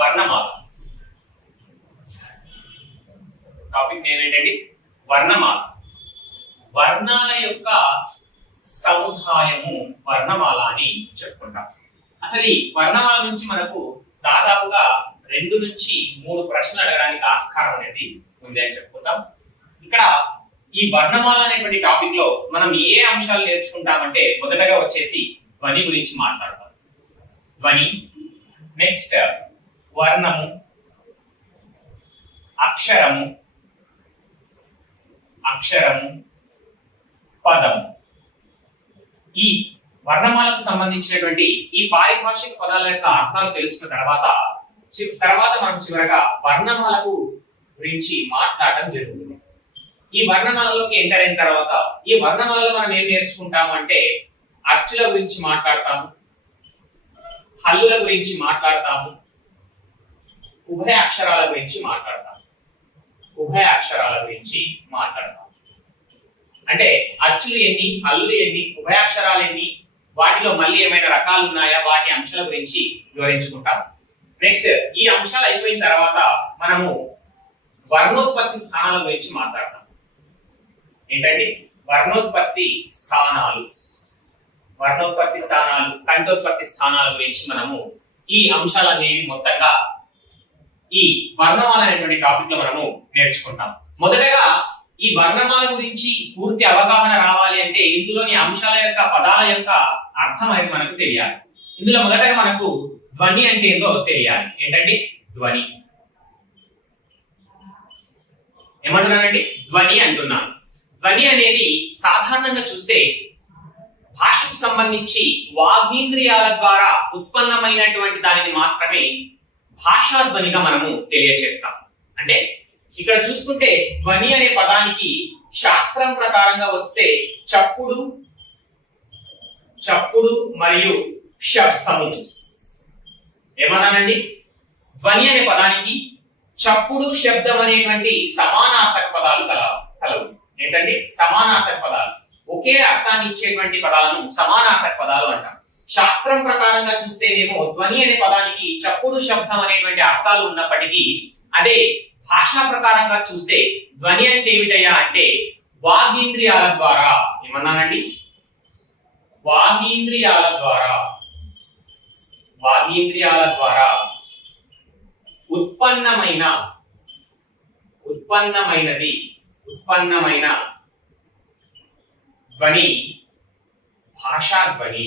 వర్ణమాల. Topic name ఏంటండి? వర్ణమాల. వర్ణాల యొక్క సముదాయము వర్ణమాల అని చెప్పుకుంటాం. అసలు ఈ వర్ణమాల నుంచి మనకు దాదాపుగా 2 నుంచి 3 ప్రశ్నలు అడగడానికి ఆస్కారం అనేది ఉంది అని చెప్పుకుంటాం. ఇక్కడ ఈ వర్ణమాల అనేటువంటి టాపిక్ లో మనం ఏ అంశాలు నేర్చుకుంటామంటే మొదటగా వచ్చేసి ధ్వని గురించి మాట్లాడతాం. ధ్వని, నెక్స్ట్ వర్ణము, అక్షరము, పదము. ఈ వర్ణమాలకు సంబంధించినటువంటి ఈ పారిభాషిక పదాల యొక్క అర్థాలు తెలుసుకున్న తర్వాత మనం చివరగా వర్ణమాలకు గురించి మాట్లాడటం జరుగుతుంది. ఈ వర్ణమాలలోకి ఎంటర్ అయిన తర్వాత ఈ వర్ణమాలలో మనం ఏం నేర్చుకుంటాము అంటే అచ్చుల గురించి మాట్లాడతాము, హల్లుల గురించి మాట్లాడతాము, ఉభయ అక్షరాల గురించి మాట్లాడతాము. అంటే అచ్చులు ఎన్ని, హల్లులు ఎన్ని, ఉభయ అక్షరాలు ఎన్ని, వాటిలో మళ్ళీ ఏమైనా రకాలు ఉన్నాయా, వాటి అంశాల గురించి వివరించుకుంటాం. నెక్స్ట్ ఈ అంశాలు అయిపోయిన తర్వాత మనము వర్ణోత్పత్తి స్థానాల గురించి మాట్లాడతాం. ఏంటండి? వర్ణోత్పత్తి స్థానాలు, కంఠోత్పత్తి స్థానాల గురించి మనము ఈ అంశాలనేవి మొత్తంగా ఈ వర్ణమాల అనేటువంటి టాపిక్ లో మనము నేర్చుకుంటాం. మొదటగా ఈ వర్ణమాల గురించి పూర్తి అవగాహన రావాలి అంటే ఇందులోని అంశాల యొక్క పదాల యొక్క అర్థం అనేది మనకు తెలియాలి. ఇందులో మొదటగా మనకు ధ్వని అంటే ఏందో తెలియాలి. ఏంటండి ధ్వని? ఏమంటున్నానండి? ధ్వని అంటున్నాను. ధ్వని అనేది సాధారణంగా చూస్తే భాషకు సంబంధించి వాగీంద్రియాల ద్వారా ఉత్పన్నమైనటువంటి దానిని మాత్రమే భాషా ధ్వనిగా మనము తెలియజేస్తాం. అంటే ఇక్కడ చూసుకుంటే ధ్వని అనే పదానికి శాస్త్రం ప్రకారంగా వస్తే చప్పుడు మరియు శబ్దము. ఏమన్నానండి? ధ్వని అనే పదానికి చప్పుడు, శబ్దం అనేటువంటి సమానార్థక పదాలు కలవు. ఏంటండి? సమానార్థక పదాలు, ఒకే అర్థాన్ని ఇచ్చేటువంటి పదాలను సమానార్థక పదాలు అంటాం. శాస్త్రం ప్రకారంగా చూస్తేనేమో ధ్వని అనే పదానికి చప్పుడు, శబ్దం అనేటువంటి అర్థాలు ఉన్నప్పటికీ అదే భాషా ప్రకారంగా చూస్తే ధ్వని అంటే ఏమిటయ్యా అంటే వాగీంద్రియాల ద్వారా, ఏమన్నానండి? వాగీంద్రియాల ద్వారా ఉత్పన్నమైన ధ్వని భాషా ధ్వని